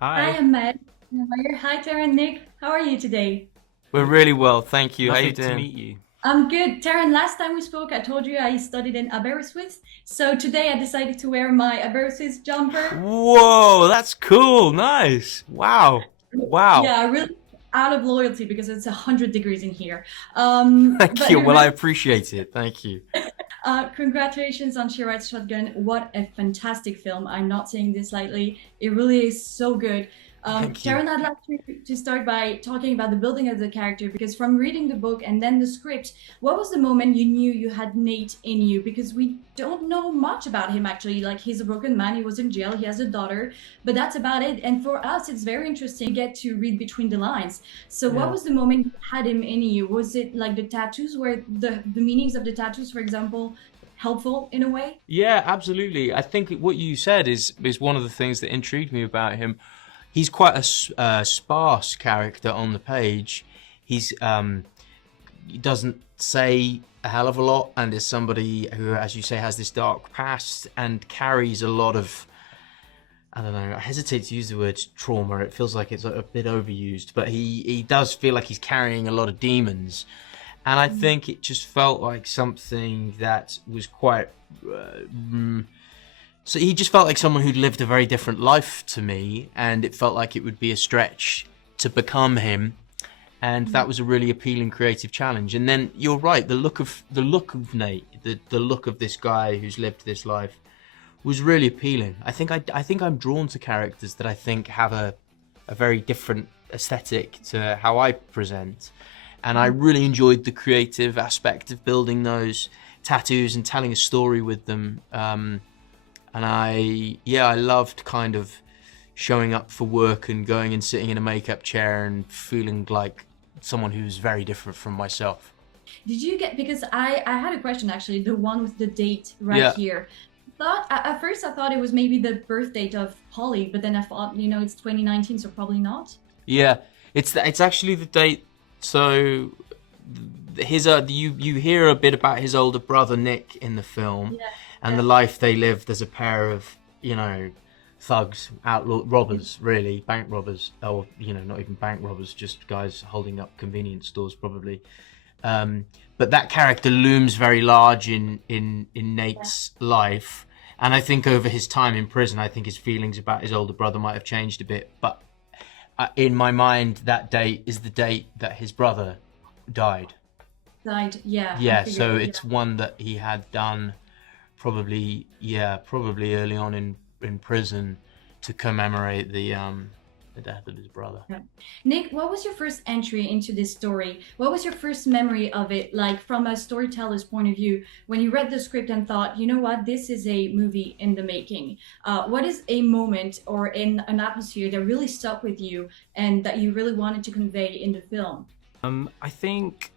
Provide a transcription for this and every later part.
Hi, Hi. I'm Matt. Hi, Taron, Nick. How are you today? We're really well, thank you. How you Lovely to doing? meet you. I'm good. Taron, last time we spoke, I told you I studied in Aberystwyth. So today I decided to wear my Aberystwyth jumper. Whoa, that's cool. Nice. Wow. Wow. Yeah, really out of loyalty because it's 100 degrees in here. Thank But you. Well, I really, appreciate it. Thank you. congratulations on She Rides Shotgun. What a fantastic film. I'm not saying this lightly. It really is so good. Thank you. Taryn, I'd like to start by talking about the building of the character because from reading the book and then the script, what was the moment you knew you had Nate in you? Because we don't know much about him actually. Like, he's a broken man, he was in jail, he has a daughter, but that's about it. And for us, it's very interesting to get to read between the lines. So, what Yeah. was the moment you had him in you? Was it like the tattoos, where the meanings of the tattoos, for example, helpful in a way? Yeah, absolutely. I think what you said is one of the things that intrigued me about him. He's quite a sparse character on the page. He doesn't say a hell of a lot, and is somebody who, as you say, has this dark past and carries a lot of, I don't know, I hesitate to use the word trauma. It feels like it's a bit overused, but he does feel like he's carrying a lot of demons. And I think it just felt like something that was quite. So he just felt like someone who'd lived a very different life to me, and it felt like it would be a stretch to become him. And that was a really appealing creative challenge. And then you're right, the look of Nate, the look of this guy who's lived this life was really appealing. I think I'm drawn to characters that I think have a very different aesthetic to how I present. And I really enjoyed the creative aspect of building those tattoos and telling a story with them. And I loved kind of showing up for work and going and sitting in a makeup chair and feeling like someone who's very different from myself. Did you get, because I had a question actually, the one with the date right Yeah, here. Thought at first I thought it was maybe the birth date of Polly, but then I thought, it's 2019, so probably not. yeah. It's actually the date. So his you hear a bit about his older brother Nick in the film, Yeah, and yeah. the life they lived as a pair of thugs, outlaw robbers, really bank robbers, or not even bank robbers, just guys holding up convenience stores probably. But that character looms very large in Nate's life, and I think over his time in prison, I think his feelings about his older brother might have changed a bit. But in my mind, that date is the date that his brother died. Died. Yeah, I Yeah, so figured. Yeah. it's one that he had done probably early on in prison to commemorate the death of his brother. Yeah. Nick, what was your first entry into this story? What was your first memory of it, like from a storyteller's point of view, when you read the script and thought, you know what, this is a movie in the making? What is a moment or in an atmosphere that really stuck with you and that you really wanted to convey in the film? I think,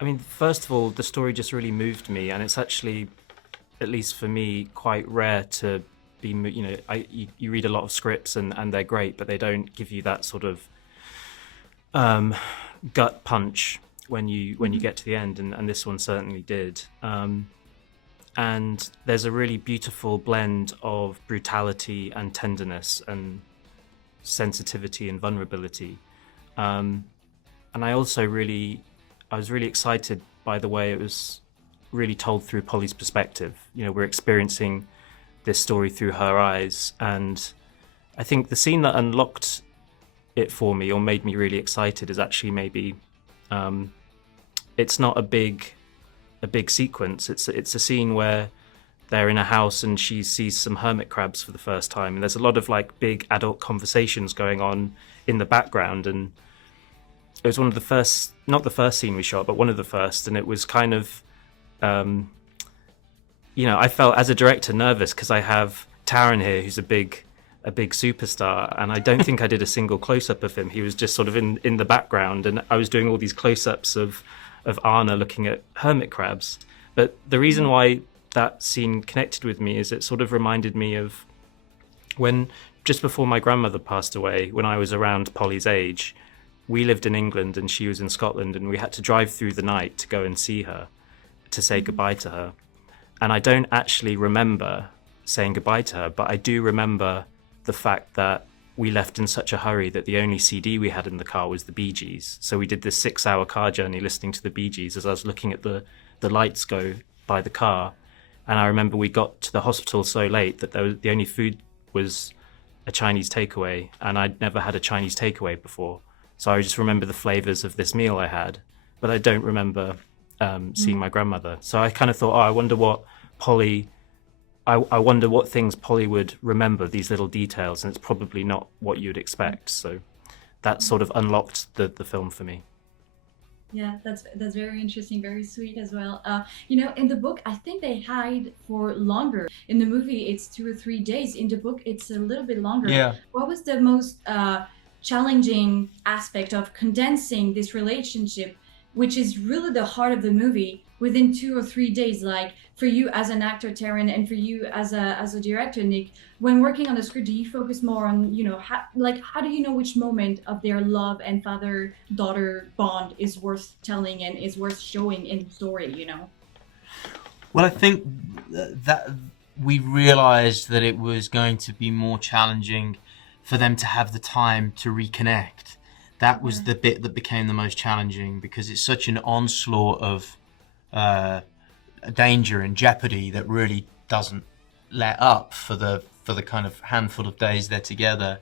I mean, first of all, the story just really moved me, and it's actually, at least for me, quite rare to be, you read a lot of scripts and they're great, but they don't give you that sort of gut punch when you get to the end, and this one certainly did. And there's a really beautiful blend of brutality and tenderness and sensitivity and vulnerability. And I also I was really excited by the way it was really told through Polly's perspective. We're experiencing this story through her eyes, and I think the scene that unlocked it for me or made me really excited is actually maybe it's not a big sequence. It's a scene where they're in a house and she sees some hermit crabs for the first time, and there's a lot of like big adult conversations going on in the background. And it was one of the first, not the first scene we shot, but one of the first, and it was kind of I felt as a director nervous because I have Taron here, who's a big superstar, and I don't think I did a single close-up of him. He was just sort of in the background, and I was doing all these close-ups of Anna looking at hermit crabs. But the reason why that scene connected with me is it sort of reminded me of when, just before my grandmother passed away, when I was around Polly's age. We lived in England and she was in Scotland, and we had to drive through the night to go and see her, to say goodbye to her. And I don't actually remember saying goodbye to her, but I do remember the fact that we left in such a hurry that the only CD we had in the car was the Bee Gees. So we did this 6-hour car journey listening to the Bee Gees as I was looking at the lights go by the car. And I remember we got to the hospital so late that the only food was a Chinese takeaway, and I'd never had a Chinese takeaway before. So I just remember the flavors of this meal I had, but I don't remember seeing my grandmother. So I kind of thought, I wonder what I wonder what things Polly would remember, these little details, and it's probably not what you'd expect. So that sort of unlocked the film for me. Yeah, that's very interesting, very sweet as well. In the book, I think they hide for longer. In the movie, it's 2 or 3 days. In the book, it's a little bit longer. Yeah. What was the most challenging aspect of condensing this relationship, which is really the heart of the movie, within 2 or 3 days? Like for you as an actor, Taron, and for you as a director, Nick, when working on the script, do you focus more on, how do you know which moment of their love and father-daughter bond is worth telling and is worth showing in the story, Well, I think that we realized that it was going to be more challenging for them to have the time to reconnect. That was the bit that became the most challenging, because it's such an onslaught of danger and jeopardy that really doesn't let up for the kind of handful of days they're together.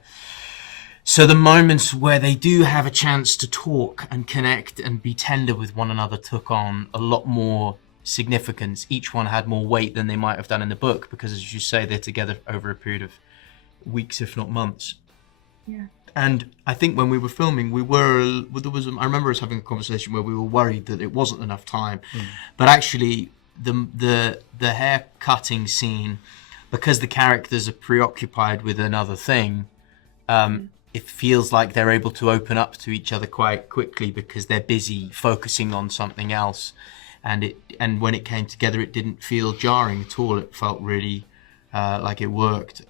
So the moments where they do have a chance to talk and connect and be tender with one another took on a lot more significance. Each one had more weight than they might have done in the book, because as you say, they're together over a period of weeks, if not months. Yeah. And I think when we were filming, I remember us having a conversation where we were worried that it wasn't enough time. But actually the hair cutting scene, because the characters are preoccupied with another thing, it feels like they're able to open up to each other quite quickly because they're busy focusing on something else. And when it came together, it didn't feel jarring at all. It felt really like it worked.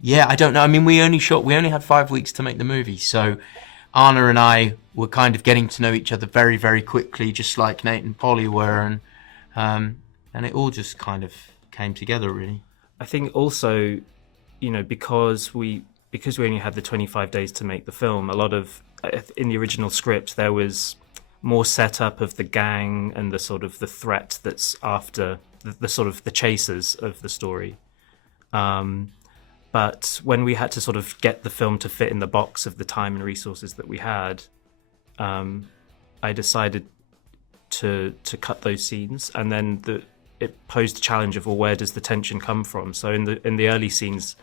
Yeah, I don't know. I mean, we only had 5 weeks to make the movie. So Anna and I were kind of getting to know each other very, very quickly, just like Nate and Polly were. And it all just kind of came together, really. I think also, because we only had the 25 days to make the film, a lot of, in the original script, there was more setup of the gang and the sort of the threat that's after the sort of the chasers of the story. But when we had to sort of get the film to fit in the box of the time and resources that we had, I decided to cut those scenes, and then it posed a challenge of, well, where does the tension come from? So in the early scenes,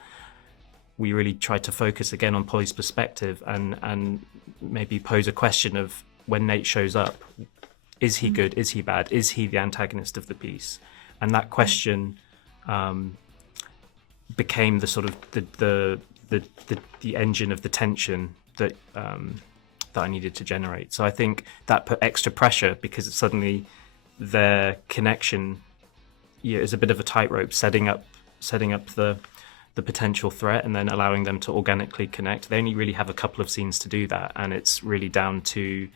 we really tried to focus again on Polly's perspective and maybe pose a question of, when Nate shows up, is he good? Is he bad? Is he the antagonist of the piece? And that question became the sort of the engine of the tension that I needed to generate. So I think that put extra pressure, because suddenly their connection is a bit of a tightrope, setting up the potential threat and then allowing them to organically connect. They only really have a couple of scenes to do that, and it's really down to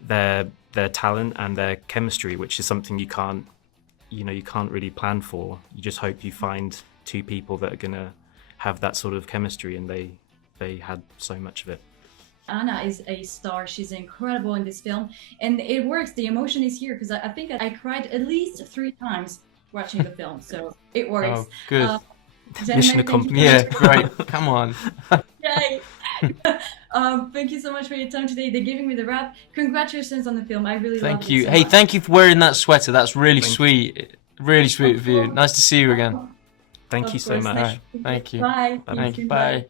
their talent and their chemistry, which is something you can't really plan for. You just hope you find two people that are gonna have that sort of chemistry, and they had so much of it. Anna is a star. She's incredible in this film, and it works. The emotion is here, because I think I cried at least 3 times watching the film, so it works. Oh, good. Mission accomplished. Yeah, great. Come on. Yay. Thank you so much for your time today. They're giving me the wrap. Congratulations on the film. I really love it. Thank you. So Hey, much. thank you for wearing that sweater. That's really sweet. Really sweet of you. Nice to see you again. Thank you so much. Thank you. Bye. Thank you. Bye.